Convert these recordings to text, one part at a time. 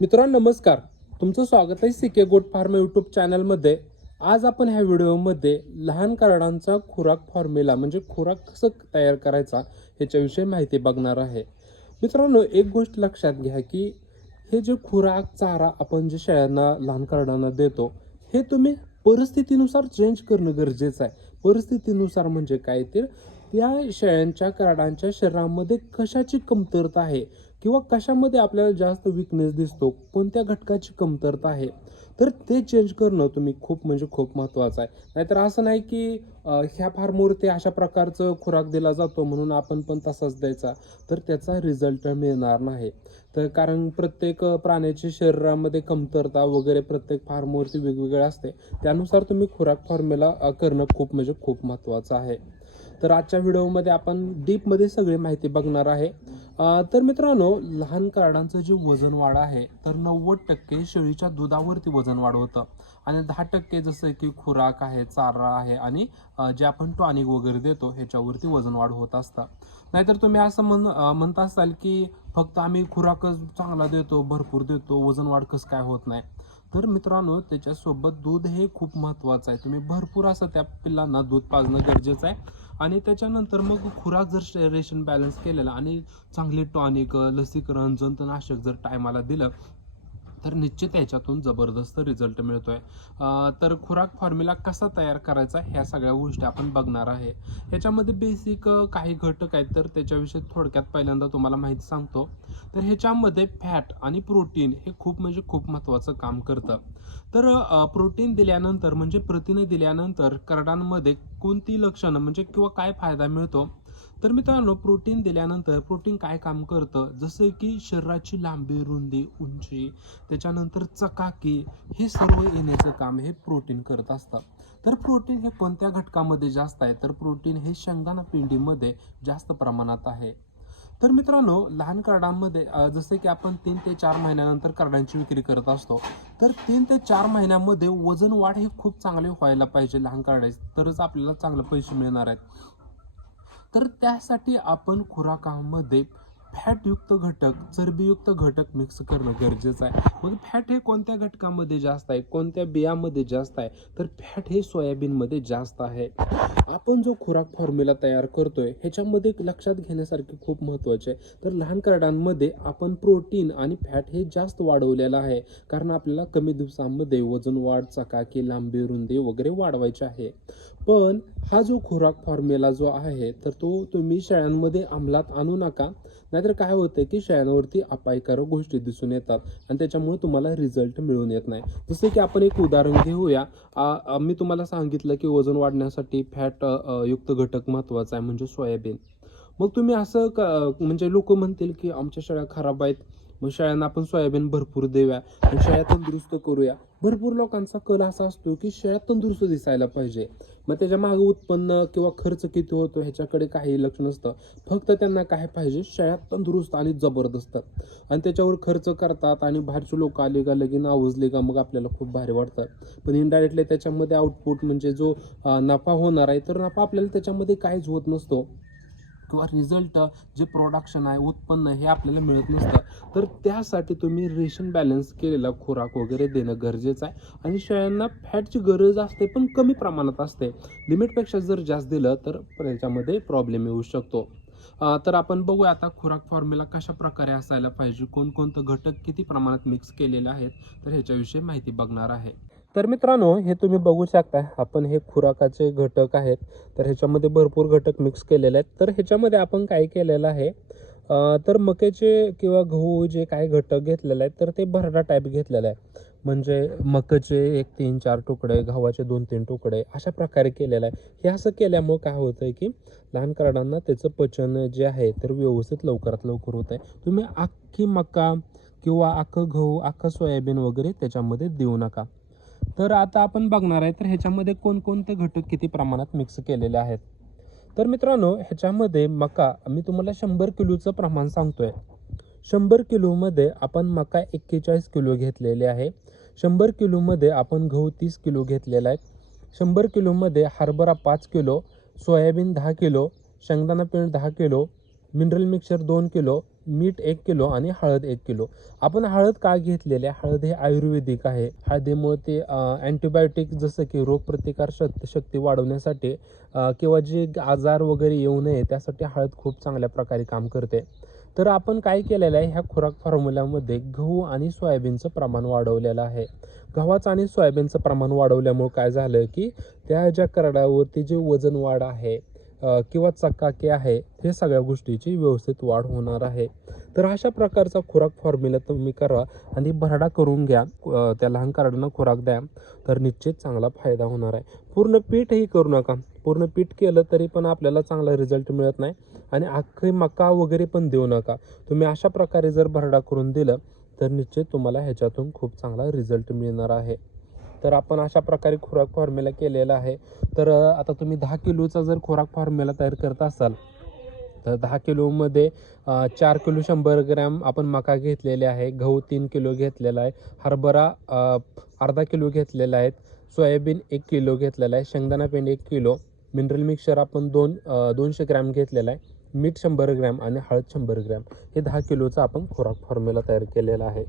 मित्रांनो नमस्कार. तुमचं स्वागत आहे सिके गोट फार्म यूट्यूब चॅनलमध्ये आज आपण ह्या व्हिडिओमध्ये लहान कार्डांचा खुराक फॉर्म्युला म्हणजे खुराक कसं तयार करायचा ह्याच्याविषयी माहिती बघणार आहे. मित्रांनो एक गोष्ट लक्षात घ्या की हे जे खुराक चारा आपण जे शेळ्यांना लहान कार्डांना देतो हे तुम्ही परिस्थितीनुसार चेंज करणं गरजेचं आहे. परिस्थितीनुसार म्हणजे काय तर त्या शेळ्यांच्या कार्डांच्या शरीरामध्ये कशाची कमतरता आहे? किंवा कशामध्ये आपल्याला जास्त विकनेस दिसतो कोणत्या घटकाची कमतरता आहे तर ते चेंज करणं तुम्ही खूप म्हणजे खूप महत्त्वाचं आहे. नाहीतर असं नाही की ह्या ह्या फार्मवरती अशा प्रकारचं खुराक दिला जातो म्हणून आपण पण तसाच द्यायचा तर त्याचा रिझल्ट मिळणार नाही. तर कारण प्रत्येक प्राण्याची प्राण्याच्या शरीरामध्ये कमतरता वगैरे प्रत्येक फार्मवरती वेगवेगळ्या असते त्यानुसार तुम्ही खुराक फॉर्म्युला करणं खूप म्हणजे खूप महत्त्वाचं आहे. तर आजच्या व्हिडिओमध्ये आपण डीपमध्ये सगळी माहिती बघणार आहे. तर मित्रांनो लहान कार्डांचं जे वजन वाढ आहे तर नव्वद टक्के शेळीच्या दुधावरती वजन वाढ होतं. आणि दहा टक्के जसं की खुराक आहे चारा आहे आणि जे आपण टॉनिक वगैरे देतो ह्याच्यावरती वजन वाढ होत असतं. नाहीतर तुम्ही असं म्हण म्हणता म्हणत असाल की फक्त आम्ही खुराकच चांगला देतो भरपूर देतो वजन वाढ कसं काय होत नाही. तर मित्रांनो त्याच्यासोबत दूध हे खूप महत्त्वाचं आहे. तुम्ही भरपूर असं त्या पिल्लांना दूध पाजणं गरजेचं आहे. आणि त्याच्यानंतर मग खुराक जर रेशन बॅलन्स केलेला आणि चांगले टॉनिक लसीकरण जंतनाशक जर टायमाला दिलं तर निश्चित याच्यातून जबरदस्त रिझल्ट मिळतोय. आहे तर खुराक फॉर्म्युला कसा तयार करायचा ह्या सगळ्या गोष्टी आपण बघणार आहे. ह्याच्यामध्ये बेसिक काही घटक आहेत तर त्याच्याविषयी थोडक्यात पहिल्यांदा तुम्हाला माहिती सांगतो. तर ह्याच्यामध्ये फॅट आणि प्रोटीन हे खूप म्हणजे खूप महत्त्वाचं काम करतं. तर प्रोटीन दिल्यानंतर म्हणजे प्रथिने दिल्यानंतर करडांमध्ये कोणती लक्षणं म्हणजे किंवा काय फायदा मिळतो? तर मित्रांनो प्रोटीन दिल्यानंतर प्रोटीन काय काम करतं? जसं की शरीराची लांबी रुंदी उंची त्याच्यानंतर चकाकी हे सर्व येण्याचं काम हे प्रोटीन करत असतं. तर प्रोटीन हे कोणत्या घटकामध्ये जास्त आहे? तर प्रोटीन हे शेंगदाणा पिंडीमध्ये जास्त प्रमाणात आहे. तर मित्रांनो लहान कार्डांमध्ये जसे की आपण तीन ते चार महिन्यानंतर कार्डांची विक्री करत असतो तर तीन ते चार महिन्यामध्ये वजन वाढ हे खूप चांगले व्हायला पाहिजे लहान कार्डाचे. तरच आपल्याला चांगले पैसे मिळणार आहेत. तर त्यासाठी आपण खुराकामध्ये फॅटयुक्त घटक चरबीयुक्त घटक मिक्स करणं गरजेचं आहे. मग फॅट हे कोणत्या घटकामध्ये जास्त आहे? कोणत्या बियामध्ये जास्त आहे? तर फॅट हे सोयाबीनमध्ये जास्त आहे. आपण जो खुराक फॉर्म्युला तयार करतोय ह्याच्यामध्ये लक्षात घेण्यासारखे खूप महत्त्वाचे आहे. तर लहान कार्डांमध्ये आपण प्रोटीन आणि फॅट हे जास्त वाढवलेलं आहे. कारण आपल्याला कमी दिवसांमध्ये वजन वाढ चकाकी लांबी रुंदी वगैरे वाढवायचे आहे. पण हा जो खुराक फॉर्म्युला जो आहे तर तो तुम्ही शेळ्यांमध्ये अंमलात आणू नका. नाहीतर काय होतं की शेळ्यांवरती अपायकारक गोष्टी दिसून येतात आणि त्याच्यामुळे तुम्हाला रिझल्ट मिळून येत नाही. जसं की आपण एक उदाहरण घेऊया. मी तुम्हाला सांगितलं की वजन वाढण्यासाठी फॅट युक्त घटक महत्त्वाचा आहे म्हणजे सोयाबीन. मग तुम्ही असं क म्हणजे लोक म्हणतील की आमच्या शेळ्या खराब आहेत. मग शाळांना आपण सोयाबीन भरपूर देऊया आणि शाळा तंदुरुस्त करूया. भरपूर लोकांचा कल असा असतो की शाळा तंदुरुस्त दिसायला पाहिजे. मग त्याच्या मागं उत्पन्न किंवा खर्च किती होतो ह्याच्याकडे काही लक्ष नसतं फक्त त्यांना काय पाहिजे? शाळा तंदुरुस्त आणि जबरदस्त. आणि त्याच्यावर खर्च करतात आणि बाहेरचे लोक आले का लगीन आवजले का मग आपल्याला खूप भारी वाटतं. पण इनडायरेक्टली त्याच्यामध्ये आउटपुट म्हणजे जो नफा होणार आहे तर नफा आपल्याला त्याच्यामध्ये काहीच होत नसतो. किंवा रिझल्ट जे प्रोडक्शन आहे उत्पन्न हे आपल्याला मिळत नसतं. तर त्यासाठी तुम्ही रेशन बॅलन्स केलेला खुराक वगैरे देणं गरजेचं आहे. आणि शेळ्यांना फॅटची गरज असते पण कमी प्रमाणात असते. लिमिटपेक्षा जर जास्त दिलं तर त्याच्यामध्ये प्रॉब्लेम येऊ शकतो. तर आपण बघूया आता खुराक फॉर्म्युला कशा प्रकारे असायला पाहिजे कोणकोणतं घटक किती प्रमाणात मिक्स केलेले आहेत तर ह्याच्याविषयी माहिती बघणार आहे. तर मित्रांनो हे तुम्ही बघू शकता आपण हे खुराकाचे घटक आहेत. तर ह्याच्यामध्ये भरपूर घटक मिक्स केलेले आहेत. तर ह्याच्यामध्ये आपण काय केलेलं आहे तर मक्याचे किंवा गहू जे काय घटक घेतलेले आहेत तर ते भरडा टाईप घेतलेला आहे म्हणजे मकाचे एक तीन चार तुकडे गव्हाचे दोन तीन तुकडे अशा प्रकारे केलेलं आहे हे असं केल्यामुळं काय होतं आहे की लहान कारणांना त्याचं पचन जे आहे तर व्यवस्थित लवकरात लवकर होत आहे तुम्ही अख्खी मका किंवा अख्खं गहू अख्खं सोयाबीन वगैरे त्याच्यामध्ये देऊ नका. तर आता आपण बघणार आहे तर ह्याच्यामध्ये कोणकोणते घटक किती प्रमाणात मिक्स केलेले आहेत? तर मित्रांनो ह्याच्यामध्ये मका मी तुम्हाला शंभर किलोचं प्रमाण सांगतोय. शंभर किलोमध्ये आपण मका एक्केचाळीस किलो घेतलेले आहे. शंभर किलोमध्ये आपण गहू तीस किलो घेतलेला आहे. शंभर किलोमध्ये हरभरा पाच किलो सोयाबीन दहा किलो शेंगदाणा पीठ दहा किलो मिनरल मिक्सर दोन किलो मीठ एक किलो आणि हळद एक किलो. आपण हळद का घेतलेली आहे? हळद हे आयुर्वेदिक आहे. हळदीमुळे ते अँटीबायोटिक जसं की रोगप्रतिकार शक्ती शक्ती वाढवण्यासाठी किंवा जे आजार वगैरे येऊ नये त्यासाठी हळद खूप चांगल्या प्रकारे काम करते. तर आपण काय केलेलं आहे? ह्या खुराक फॉर्म्युल्यामध्ये गहू आणि सोयाबीनचं प्रमाण वाढवलेलं आहे. गव्हाचं आणि सोयाबीनचं प्रमाण वाढवल्यामुळे काय झालं की त्या ज्या करड्यावरती जे वजन वाढ आहे किंवा चकाकी आहे हे सगळ्या गोष्टीची व्यवस्थित वाढ होणार आहे. तर अशा प्रकारचा खुराक फॉर्म्युला तुम्ही करा आणि भरडा करून घ्या. त्या लहान कार्डनं खुराक द्या. तर निश्चित चांगला फायदा होणार आहे. पूर्ण पीठही करू नका. पूर्ण पीठ केलं तरी पण आपल्याला चांगला रिझल्ट मिळत नाही. आणि अख्खी मका वगैरे पण देऊ नका. तुम्ही अशा प्रकारे जर भरडा करून दिलं तर निश्चित तुम्हाला ह्याच्यातून खूप चांगला रिझल्ट मिळणार आहे. तर आपण अशा प्रकारे खुराक फॉर्म्युला केलेला आहे. तर आता तुम्ही दहा किलोचा जर खुराक फॉर्म्युला तयार करत असाल तर दहा किलोमध्ये चार किलो शंभर ग्रॅम आपण मका घेतलेले आहे गहू तीन किलो घेतलेला आहे हरभरा अर्धा किलो घेतलेला आहे सोयाबीन एक किलो घेतलेला आहे शेंगदाणा पेंड एक किलो मिनरल मिक्सचर आपण दोन दोनशे ग्रॅम घेतलेला आहे मीठ शंभर ग्रॅम आणि हळद शंभर ग्रॅम. हे दहा किलोचा आपण खुराक फॉर्म्युला तयार केलेला आहे.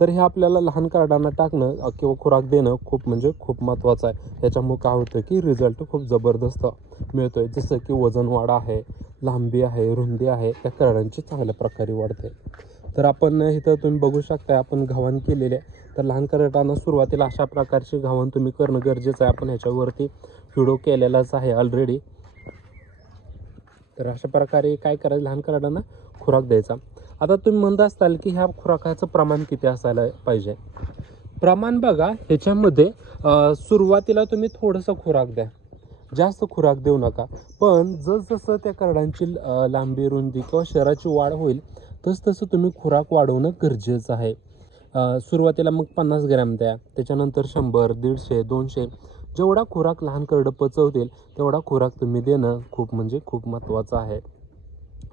तर हे आपल्याला लहान कार्डांना टाकणं किंवा खुराक देणं खूप म्हणजे खूप महत्त्वाचं आहे. त्याच्यामुळे काय होतं की रिझल्ट खूप जबरदस्त मिळतो आहे जसं की वजन वाढ आहे लांबी आहे रुंदी आहे त्या करडांची चांगल्या प्रकारे वाढते. तर आपण इथं तुम्ही बघू शकता आपण घावण केलेले आहे. तर लहान करडांना सुरुवातीला अशा प्रकारचे घावण तुम्ही करणं गरजेचं आहे. आपण ह्याच्यावरती व्हिडिओ केलेलाच आहे ऑलरेडी तर अशा प्रकारे काय करायचं? लहान करडांना खुराक द्यायचा. आता तुम्ही म्हणत असताल की ह्या खुराकाचं प्रमाण किती असायला पाहिजे. प्रमाण बघा ह्याच्यामध्ये सुरुवातीला तुम्ही थोडंसं खुराक द्या. जास्त खुराक देऊ नका. पण जसजसं त्या करडांची लांबी रुंदी किंवा शहराची वाढ होईल तसतसं तुम्ही खुराक वाढवणं गरजेचं आहे. सुरुवातीला मग पन्नास ग्रॅम द्या त्याच्यानंतर शंभर दीडशे दोनशे जेवढा खुराक लहान करडं पचवतील तेवढा खुराक तुम्ही देणं खूप म्हणजे खूप महत्त्वाचं आहे.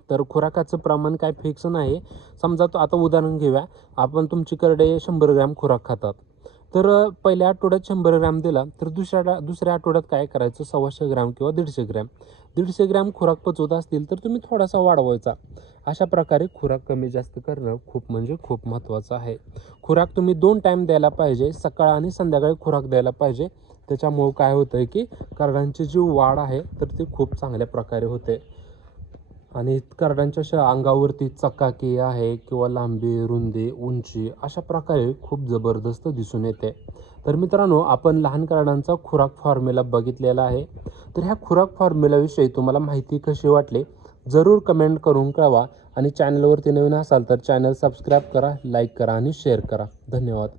तर खुराकाचं प्रमाण काय फिक्स नाही. समजा तो आता उदाहरण घेऊया. आपण तुमची करडे शंभर ग्रॅम खुराक खातात. तर पहिल्या आठवड्यात शंभर ग्रॅम दिला तर दुसऱ्या दुसऱ्या आठवड्यात काय करायचं? सव्वाशे ग्रॅम किंवा दीडशे ग्रॅम. दीडशे ग्रॅम खुराक पचवत असतील तर तुम्ही थोडासा वाढवायचा. अशा प्रकारे खुराक कमी जास्त करणं खूप म्हणजे खूप महत्त्वाचं आहे. खुराक तुम्ही दोन टाईम द्यायला पाहिजे. सकाळ आणि संध्याकाळी खुराक द्यायला पाहिजे. त्याच्यामुळं काय होतं आहे की करडांची जी वाढ आहे तर ती खूप चांगल्या प्रकारे होते. आणि कार्डांच्या अशा अंगावरती चकाकी आहे किंवा लांबी रुंदी उंची अशा प्रकारे खूप जबरदस्त दिसून येते. तर मित्रांनो आपण लहान कार्डांचा खुराक फॉर्म्युला बघितलेला आहे. तर ह्या खुराक फॉर्म्युलाविषयी तुम्हाला माहिती कशी वाटली जरूर कमेंट करून कळवा. आणि चॅनलवरती नवीन असाल तर चॅनल सबस्क्राईब करा लाईक करा आणि शेअर करा. धन्यवाद.